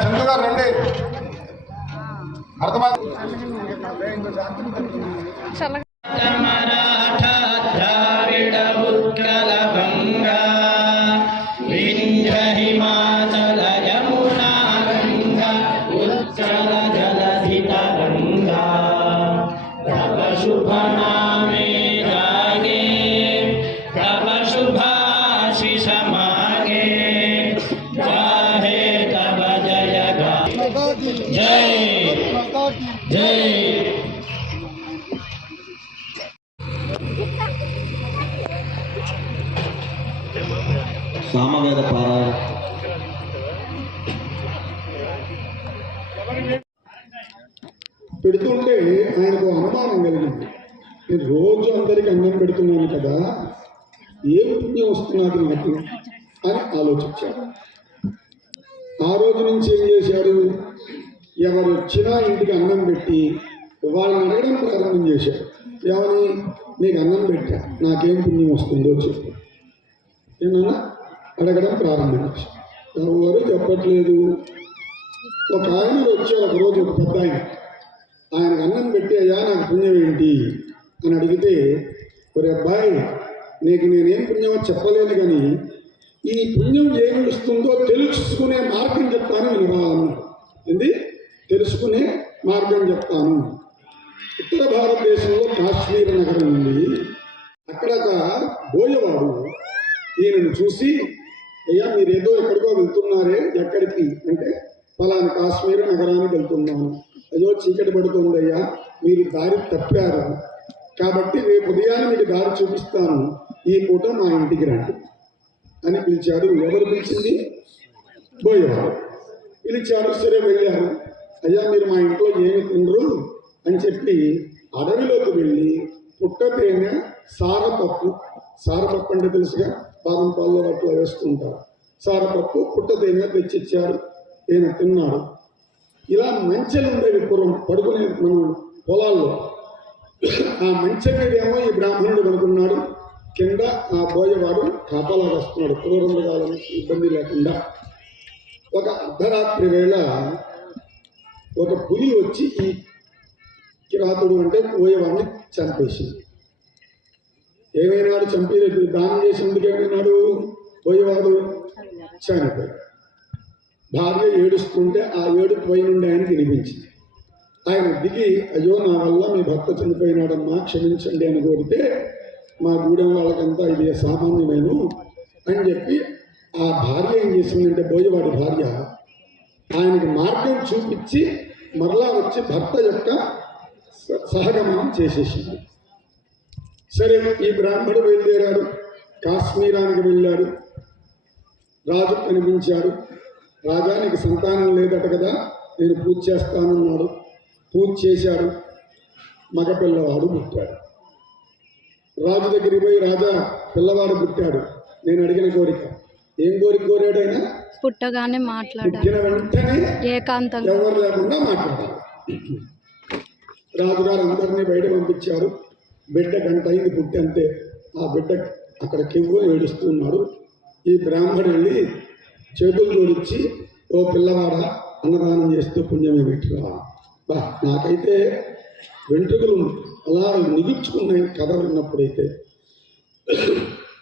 చంద్రు గారు రండి. అర్థమవుతుంది సామవేద పారాయణ. పెడుతుంటే ఆయనకు అనుమానం కలిగింది. నేను రోజు అందరికి అన్నం పెడుతున్నాను కదా ఏ పుణ్యం వస్తున్నది నాకు అని ఆలోచించాడు. ఆ రోజు నుంచి ఏం చేశాడు? ఎవరు వచ్చినా ఇంటికి అన్నం పెట్టి వాళ్ళని అడగడం ప్రారంభం చేశాడు. ఏమని? నీకు అన్నం పెట్టా నాకేం పుణ్యం వస్తుందో చెప్పు. ఏమన్నా? అడగడం ప్రారంభించారు ఎవరు చెప్పట్లేదు. ఒక ఆయన వచ్చాడు ఒక రోజు ఒక పెద్ద ఆయన ఆయనకు అన్నం పెట్టేయా నాకు పుణ్యం ఏంటి? అని అడిగితే ఒరే అబ్బాయి నీకు నేనేం పుణ్యమో చెప్పలేను కానీ ఈ పుణ్యం ఏమి ఇస్తుందో తెలుసుకునే మార్గం చెప్తాను వినవాలన్నాడు ఏంది? తెలుసుకునే మార్గం చెప్తాను. ఉత్తర భారతదేశంలో కాశ్మీర్ నగరం ఉంది. అక్కడ ఒక బోయవాడు ఈయనను చూసి అయ్యా మీరు ఏదో ఎక్కడికో వెళ్తున్నారే ఎక్కడికి? అంటే ఫలానా కాశ్మీర్ నగరానికి వెళ్తున్నాను. అయ్యో చీకటి పడుతుంది అయ్యా మీరు దారి తప్పారు. కాబట్టి రేపు ఉదయాన్నే మీకు దారి చూపిస్తాను. ఈ పూట మా ఇంటికి రండి అని పిలిచాడు. ఎవరు పిలిచింది? పోయేవారు పిలిచాడు సరే వెళ్ళారు అయ్యా మీరు మా ఇంట్లో ఏమి తినరు అని చెప్పి అడవిలోకి వెళ్ళి పుట్ట తేనె సారపప్పు సారపప్పు అంటే తెలుసుగా బాదం పాల్లో అట్లా వేస్తుంటారు సార్ పప్పు తేనె తెచ్చిచ్చారు. నేను తిన్నాను. ఇలా మంచెలు ఉండేవి పూర్వం పడుకునే మనం పొలాల్లో. ఆ మంచె మీదేమో ఈ బ్రాహ్మణుడు పడుకున్నాడు. కింద ఆ బోయవాడు కాపలా వస్తున్నాడు. కాలం ఇబ్బంది లేకుండా. ఒక అర్ధరాత్రి వేళ ఒక పులి వచ్చి ఈ కిరాతుడు అంటే పోయేవాడిని చంపేసింది. ఏమైనాడు చంపి దానం చేసినందుకు ఏమైనాడు పోయేవాడు చనిపోయాడు. భార్య ఏడుస్తుంటే ఆ ఏడు పోయి నుండి ఆయన వినిపించింది. ఆయన దిగి అయ్యో నా వల్ల మీ భర్త చనిపోయినాడమ్మా క్షమించండి అని కోరితే మా గూడెం వాళ్ళకంతా ఇది సామాన్యమేను అని చెప్పి ఆ భార్య ఏం చేసిందంటే బోయవాడి భార్య ఆయనకి మార్గం చూపించి మరలా వచ్చి భర్త యొక్క స- సహగమనం చేసేసింది. సరే ఈ బ్రాహ్మడు బయలుదేరాడు. కాశ్మీరానికి వెళ్ళాడు. రాజు కనిపించాడు. రాజానికి సంతానం లేదట కదా నేను పూజ చేస్తానన్నాడు. పూజ చేశాడు. మగ పిల్లవాడు పుట్టాడు. రాజు దగ్గరికి పోయి రాజా పిల్లవాడు పుట్టాడు. నేను అడిగిన కోరిక ఏం కోరిక కోరాడైనా పుట్టగానే మాట్లాడాలి వెంటనే ఎవరు లేకుండా మాట్లాడాలి రాజుగారు అందరినీ బయట పంపించారు. బిడ్డ గంట అయింది పుట్టి అంతే. ఆ బిడ్డ అక్కడ కివ్వు ఏడుస్తున్నాడు ఈ బ్రాహ్మడు వెళ్ళి చేతులు జోడించి ఓ పిల్లవాడ అన్నదానం చేస్తూ పుణ్యమే పెట్టిరా బా నాకైతే వెంట్రుకలు అలా నిగుచ్చుకున్నాయి కథ విన్నప్పుడైతే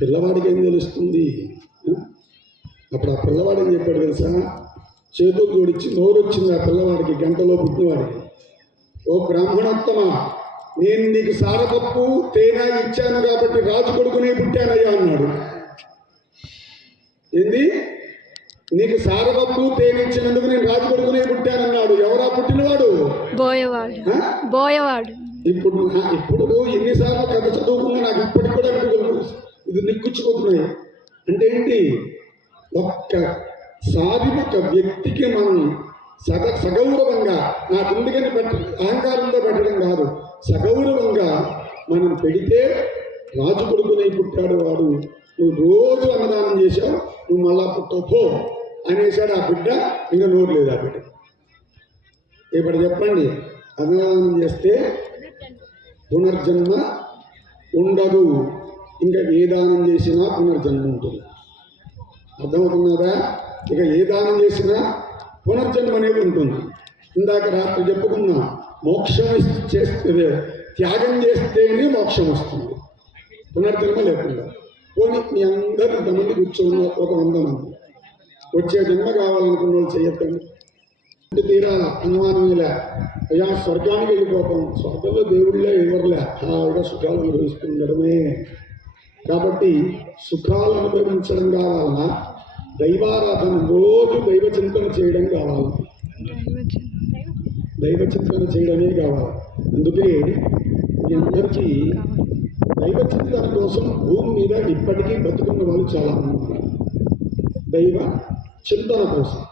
పిల్లవాడికి ఏం తెలుస్తుంది? అప్పుడు ఆ పిల్లవాడు ఏం చెప్పాడు తెలుసా? చేతులు జోడించి నోరు వచ్చింది ఆ పిల్లవాడికి గంటలో పుట్టినవాడికి. ఓ బ్రాహ్మణోత్తమ నేను నీకు సారపప్పు తేనె ఇచ్చాను కాబట్టి రాజు కొడుకునే పుట్టానయ్యా అన్నాడు. ఏంది? నీకు సారపప్పు తేనె ఇచ్చినందుకు నేను రాజు కొడుకునే పుట్టానన్నాడు. ఎవరా పుట్టినవాడు? బోయవాడు? బోయవాడు. ఇప్పుడు ఇప్పుడు ఎన్నిసార్లు కథ చదువుకున్నా నాకు ఇప్పటికి కూడా ఇది నిక్కుచ్చిపోతున్నాయి. అంటే ఏంటి? ఒక్క సారి ఒక వ్యక్తికి మనం సగ సగౌరవంగా నాకు ఎందుకని పెట్ట అహంకారంతో పెట్టడం కాదు. సగౌరవంగా మనం పెడితే రాజు కొడుకునే పుట్టాడు వాడు. నువ్వు రోజు అన్నదానం చేశావు నువ్వు మళ్ళా పుట్టవు పో అనేసాడు ఆ బిడ్డ ఇంకా నోరు లేదు ఆ బిడ్డ. ఇప్పుడు చెప్పండి అన్నదానం చేస్తే పునర్జన్మ ఉండదు. ఇంకా ఏ దానం చేసినా పునర్జన్మ ఉంటుంది. అర్థమవుతున్నారా ఇక ఏ దానం చేసినా పునర్జన్మ అనేది ఉంటుంది. ఇందాక రాత్రి చెప్పుకున్నా మోక్షం చేస్తే త్యాగం చేస్తేనే మోక్షం వస్తుంది. పునర్జన్మ లేకుండా. పోనీ మీ అందరు ఇంతమంది కూర్చొని ఒక వంద మంది వచ్చే జన్మ కావాలనుకున్న వాళ్ళు చేయొద్దండి. అంటే తీరాల అనుమానమేలే అయ్యా స్వర్గానికి వెళ్ళిపోతాం. స్వర్గంలో దేవుళ్ళే ఎవరులే హాయిగా సుఖాలు అనుభవిస్తుండడమే. కాబట్టి సుఖాలు అనుభవించడం కావాలన్నా దైవారాధన రోజు దైవ చింతన చేయడం కావాలి. దైవ చింతన చేయడమే కావాలి. అందుకే మీ అందరికీ దైవ చింతన కోసం భూమి మీద ఇప్పటికీ బతుకున్న వాళ్ళు చాలా దైవ చింతన కోసం.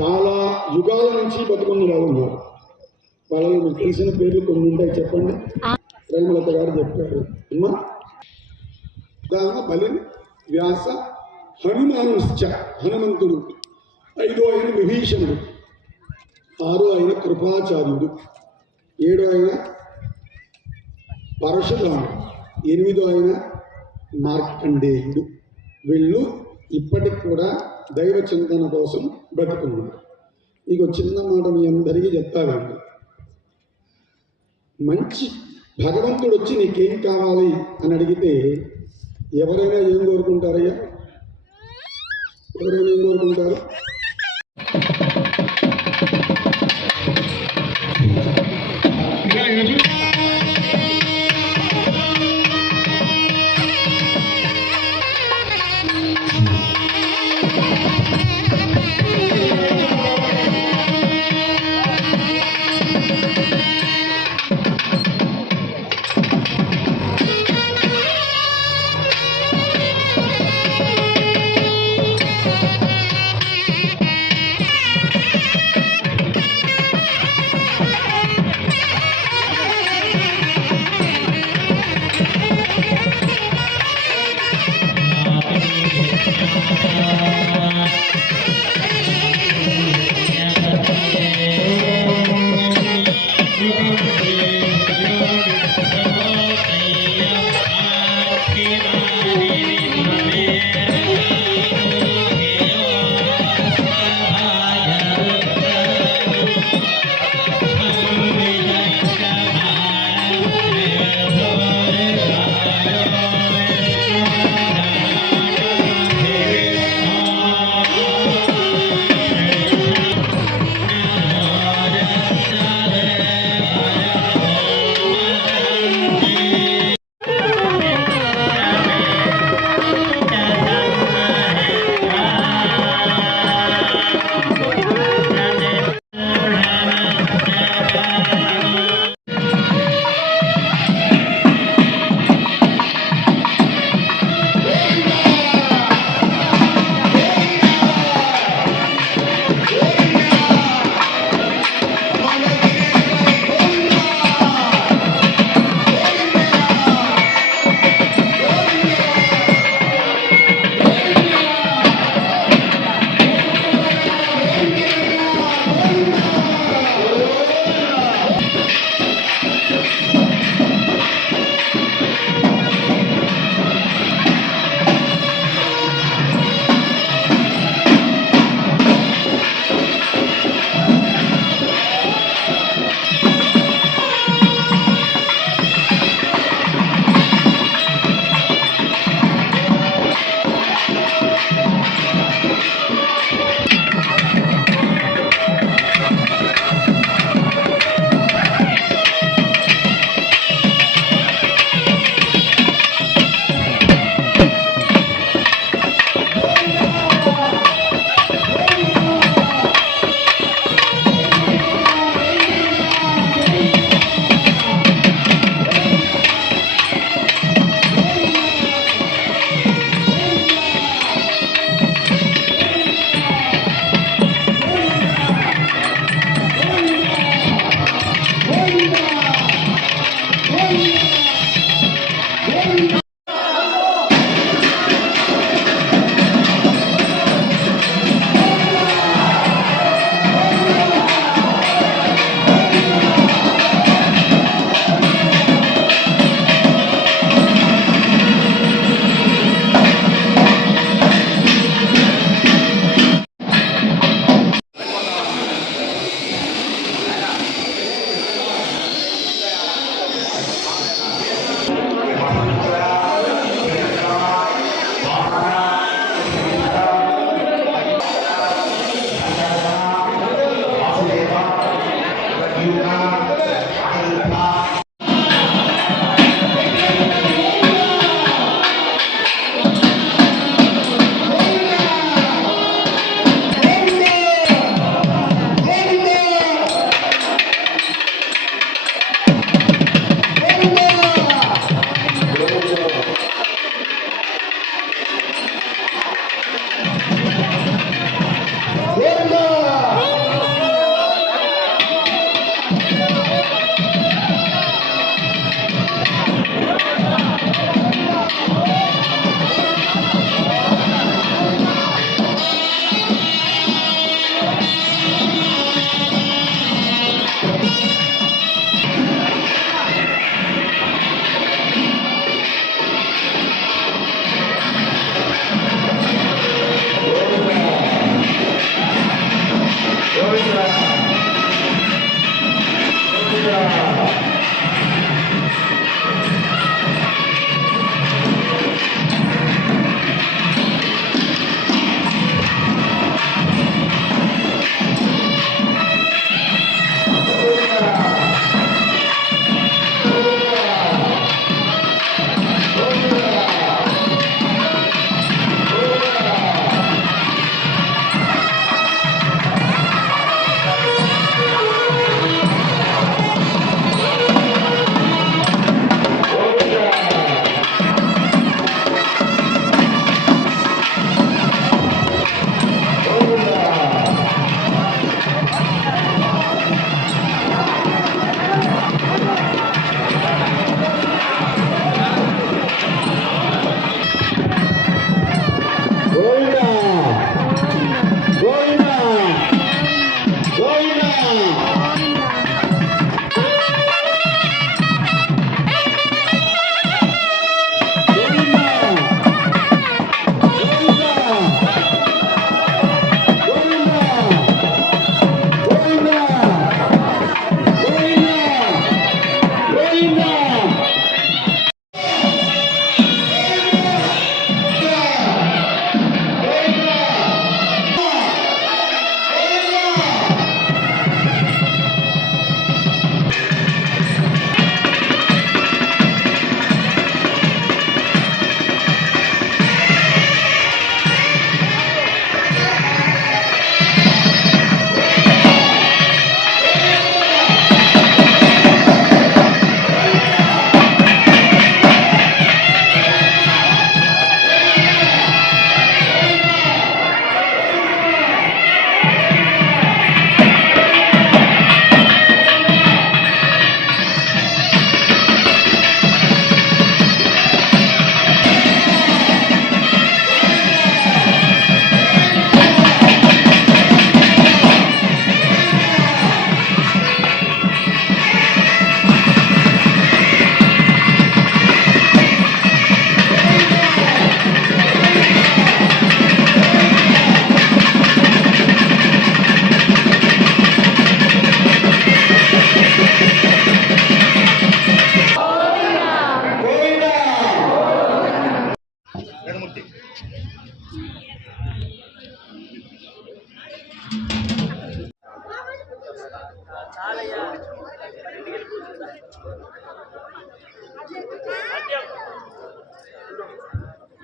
చాలా యుగాల నుంచి బతుకున్న వాళ్ళు ఉన్నారు. మీకు తెలిసిన పేర్లు కొన్ని ఉంటాయి చెప్పండి. ప్రేమలత గారు చెప్పారు. అమ్మా ఉదాహరణ బలి వ్యాస హనుమానుశ్చ హనుమంతుడు ఐదో ఆయన విభీషణుడు ఆరో ఆయన కృపాచార్యుడు ఏడో ఆయన పరశురాముడు ఎనిమిదో ఆయన మార్కండేయుడు. వీళ్ళు ఇప్పటికి కూడా దైవ చింతన కోసం బ్రతుకున్నారు. మీకు చిన్న మాట మీ అందరికీ చెప్తానండి మంచి భగవంతుడు వచ్చి నీకేం కావాలి అని అడిగితే ఎవరైనా ఏం కోరుకుంటారయ్యా? ఎవరైనా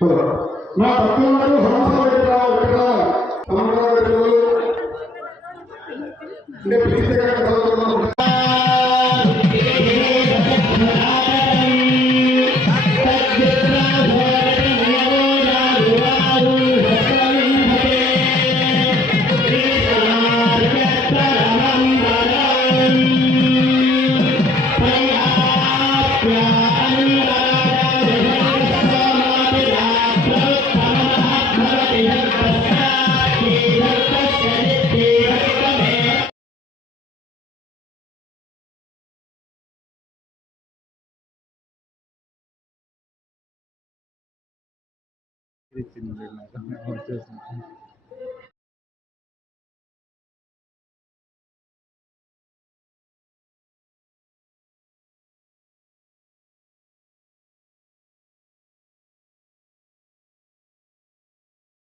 ఏం కోరుకుంటారు మా తత్వంలో హోంసభ ఎక్కడ ఎక్కడ అమ్మగారు అంటే పిలిస్తే It's in the